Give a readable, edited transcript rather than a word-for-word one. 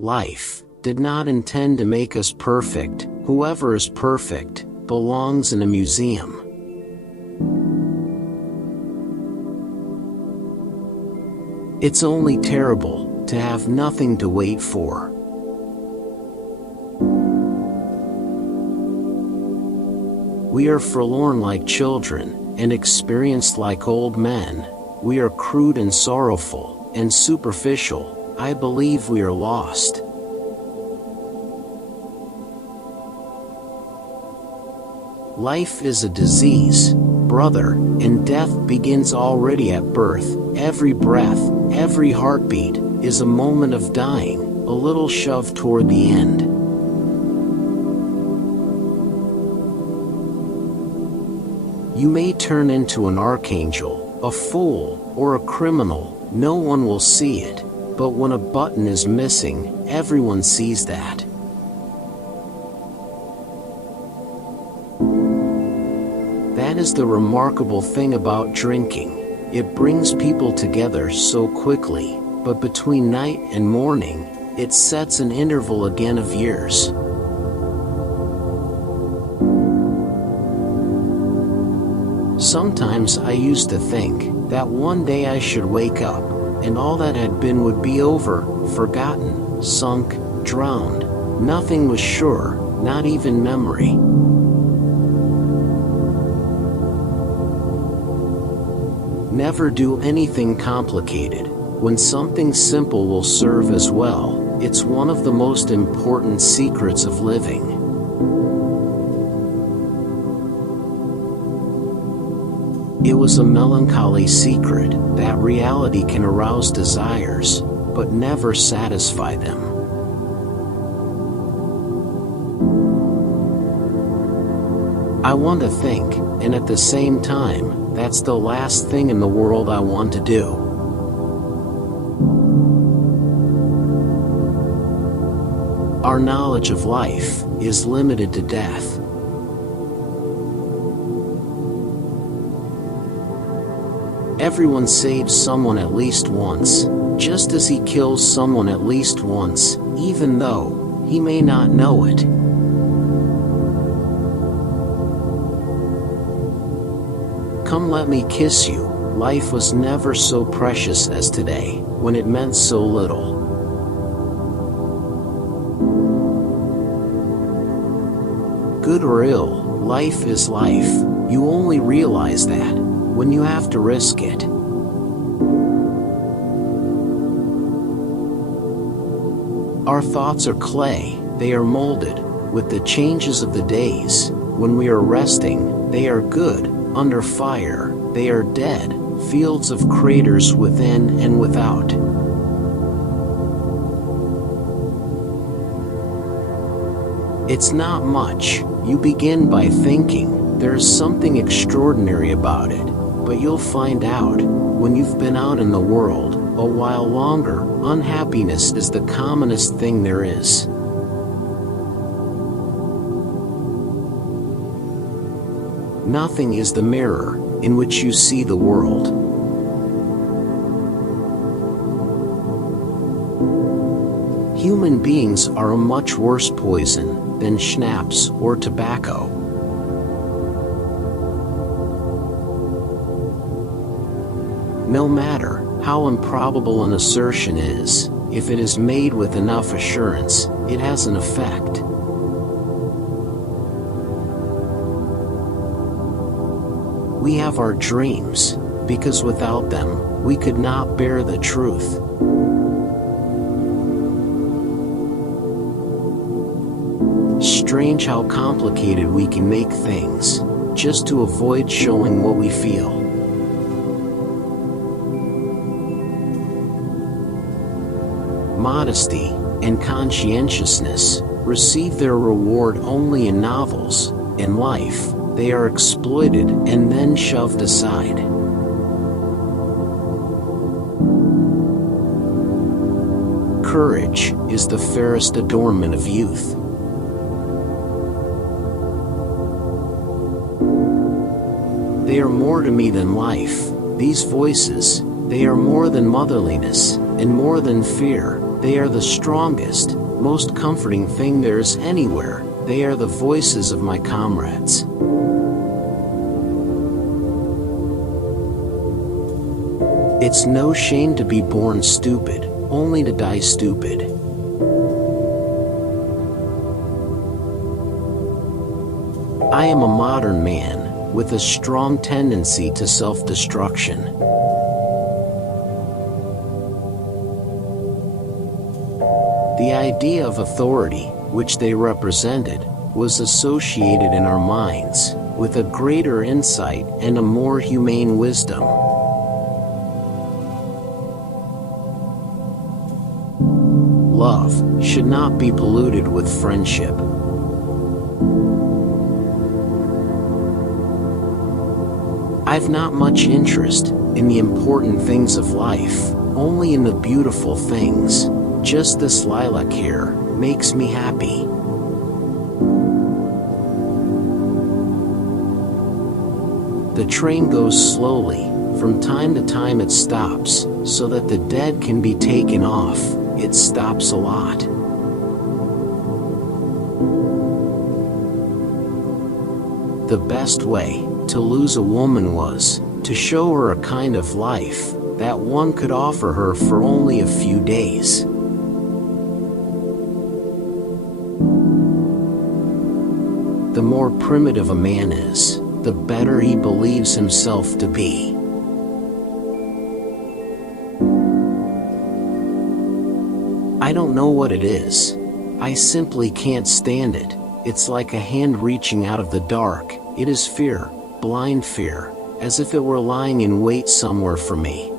Life did not intend to make us perfect. Whoever is perfect belongs in a museum. It's only terrible to have nothing to wait for. We are forlorn like children, and experienced like old men. We are crude and sorrowful, and superficial. I believe we are lost. Life is a disease, brother, and death begins already at birth. Every breath, every heartbeat, is a moment of dying, a little shove toward the end. You may turn into an archangel, a fool, or a criminal. No one will see it, but when a button is missing, everyone sees that. That is the remarkable thing about drinking. It brings people together so quickly, but between night and morning, it sets an interval again of years. Sometimes I used to think that one day I should wake up, and all that had been would be over, forgotten, sunk, drowned. Nothing was sure, not even memory. Never do anything complicated, when something simple will serve as well. It's one of the most important secrets of living. It was a melancholy secret that reality can arouse desires, but never satisfy them. I want to think, and at the same time, that's the last thing in the world I want to do. Our knowledge of life is limited to death. Everyone saves someone at least once, just as he kills someone at least once, even though he may not know it. Come let me kiss you. Life was never so precious as today, when it meant so little. Good or ill, life is life. You only realize that when you have to risk it. Our thoughts are clay. They are molded with the changes of the days. When we are resting, they are good. Under fire, they are dead, fields of craters within and without. It's not much. You begin by thinking there's something extraordinary about it, but you'll find out when you've been out in the world a while longer. Unhappiness is the commonest thing there is. Nothing is the mirror in which you see the world. Human beings are a much worse poison than schnapps or tobacco. No matter how improbable an assertion is, if it is made with enough assurance, it has an effect. We have our dreams, because without them, we could not bear the truth. Strange how complicated we can make things, just to avoid showing what we feel. Modesty and conscientiousness receive their reward only in novels. In life, they are exploited and then shoved aside. Courage is the fairest adornment of youth. They are more to me than life, these voices. They are more than motherliness. And more than fear, they are the strongest, most comforting thing there is anywhere. They are the voices of my comrades. It's no shame to be born stupid, only to die stupid. I am a modern man, with a strong tendency to self-destruction. The idea of authority, which they represented, was associated in our minds with a greater insight and a more humane wisdom. Love should not be polluted with friendship. I've not much interest in the important things of life, only in the beautiful things. Just this lilac here makes me happy. The train goes slowly. From time to time it stops, so that the dead can be taken off. It stops a lot. The best way to lose a woman was to show her a kind of life that one could offer her for only a few days. The more primitive a man is, the better he believes himself to be. I don't know what it is. I simply can't stand it. It's like a hand reaching out of the dark. It is fear, blind fear, as if it were lying in wait somewhere for me.